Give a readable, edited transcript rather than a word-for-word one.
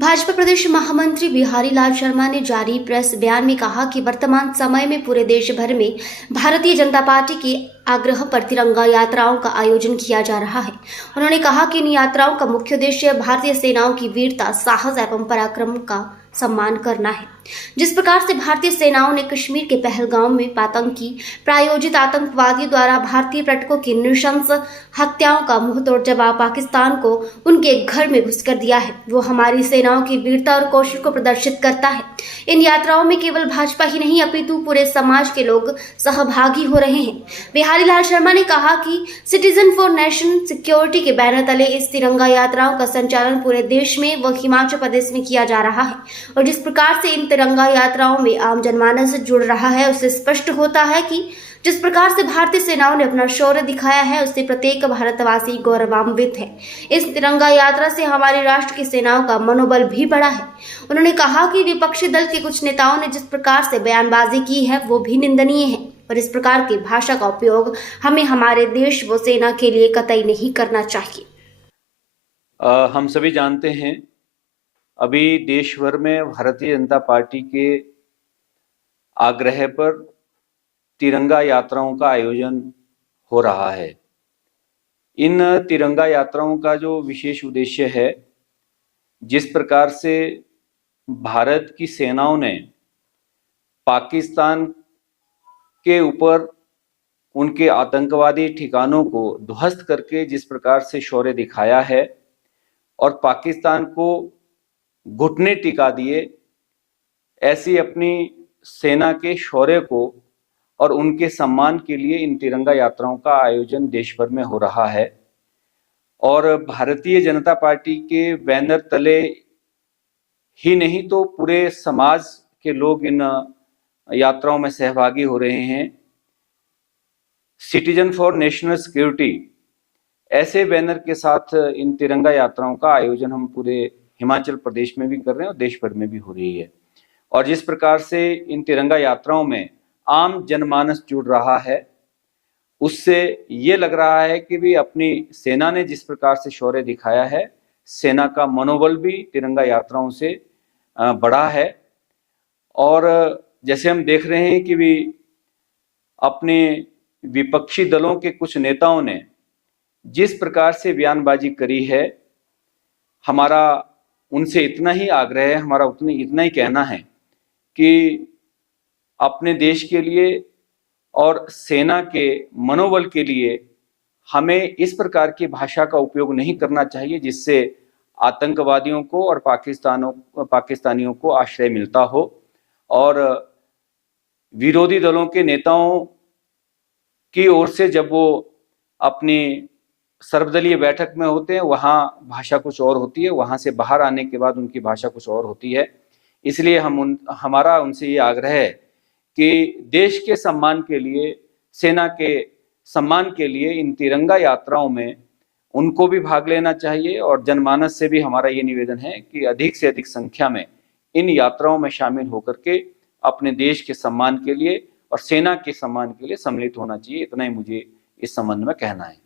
भाजपा प्रदेश महामंत्री बिहारी लाल शर्मा ने जारी प्रेस बयान में कहा कि वर्तमान समय में पूरे देश भर में भारतीय जनता पार्टी के आग्रह पर तिरंगा यात्राओं का आयोजन किया जा रहा है। उन्होंने कहा कि इन यात्राओं का मुख्य उद्देश्य भारतीय सेनाओं की वीरता, साहस एवं पराक्रम का सम्मान करना है। जिस प्रकार से भारतीय सेनाओं ने कश्मीर के पहलगाम में आतंकी प्रायोजित आतंकवादियों द्वारा भारतीय पर्यटकों की नृशंस हत्याओं का मुंहतोड़ जवाब पाकिस्तान को उनके घर में घुसकर दिया है, वो हमारी सेनाओं की वीरता और कौशल को प्रदर्शित करता है। इन यात्राओं में केवल भाजपा ही नहीं अपितु पूरे समाज के लोग सहभागी हो रहे हैं। बिहारी लाल शर्मा ने कहा कि सिटीजन फॉर नेशन सिक्योरिटी के बैनर तले इस तिरंगा यात्राओं का संचालन पूरे देश में व हिमाचल प्रदेश में किया जा रहा है और जिस प्रकार से इन तिरंगा यात्राओं में आम जनमानस जुड़ रहा है उससे स्पष्ट होता है कि जिस प्रकार से भारतीय सेनाओं ने अपना शौर्य दिखाया है उससे प्रत्येक भारतवासी गौरवान्वित है। इस तिरंगा यात्रा से हमारे राष्ट्र की सेनाओं का मनोबल भी बढ़ा है। उन्होंने कहा कि विपक्षी दल के कुछ नेताओं ने जिस प्रकार से बयानबाजी की है वो भी निंदनीय है और इस प्रकार की भाषा का उपयोग हमें हमारे देश व सेना के लिए कतई नहीं करना चाहिए। हम सभी जानते हैं अभी देश भर में भारतीय जनता पार्टी के आग्रह पर तिरंगा यात्राओं का आयोजन हो रहा है। इन तिरंगा यात्राओं का जो विशेष उद्देश्य है, जिस प्रकार से भारत की सेनाओं ने पाकिस्तान के ऊपर उनके आतंकवादी ठिकानों को ध्वस्त करके जिस प्रकार से शौर्य दिखाया है और पाकिस्तान को घुटने टिका दिए, ऐसी अपनी सेना के शौर्य को और उनके सम्मान के लिए इन तिरंगा यात्राओं का आयोजन देश भर में हो रहा है। और भारतीय जनता पार्टी के बैनर तले ही नहीं तो पूरे समाज के लोग इन यात्राओं में सहभागी हो रहे हैं। सिटीजन फॉर नेशनल सिक्योरिटी ऐसे बैनर के साथ इन तिरंगा यात्राओं का आयोजन हम पूरे हिमाचल प्रदेश में भी कर रहे हैं और देश भर में भी हो रही है। और जिस प्रकार से इन तिरंगा यात्राओं में आम जनमानस जुड़ रहा है, उससे ये लग रहा है कि भी अपनी सेना ने जिस प्रकार से शौर्य दिखाया है, सेना का मनोबल भी तिरंगा यात्राओं से बढ़ा है। और जैसे हम देख रहे हैं कि भी अपने विपक्षी दलों के कुछ नेताओं ने जिस प्रकार से बयानबाजी करी है, हमारा उनसे इतना ही आग्रह है, हमारा इतना ही कहना है कि अपने देश के लिए और सेना के मनोबल के लिए हमें इस प्रकार की भाषा का उपयोग नहीं करना चाहिए जिससे आतंकवादियों को और पाकिस्तानियों को आश्रय मिलता हो। और विरोधी दलों के नेताओं की ओर से जब वो अपनी सर्वदलीय बैठक में होते हैं, वहाँ भाषा कुछ और होती है, वहाँ से बाहर आने के बाद उनकी भाषा कुछ और होती है। इसलिए हमारा उनसे ये आग्रह है कि देश के सम्मान के लिए, सेना के सम्मान के लिए इन तिरंगा यात्राओं में उनको भी भाग लेना चाहिए। और जनमानस से भी हमारा ये निवेदन है कि अधिक से अधिक संख्या में इन यात्राओं में शामिल होकर के अपने देश के सम्मान के लिए और सेना के सम्मान के लिए सम्मिलित होना चाहिए। इतना ही मुझे इस संबंध में कहना है।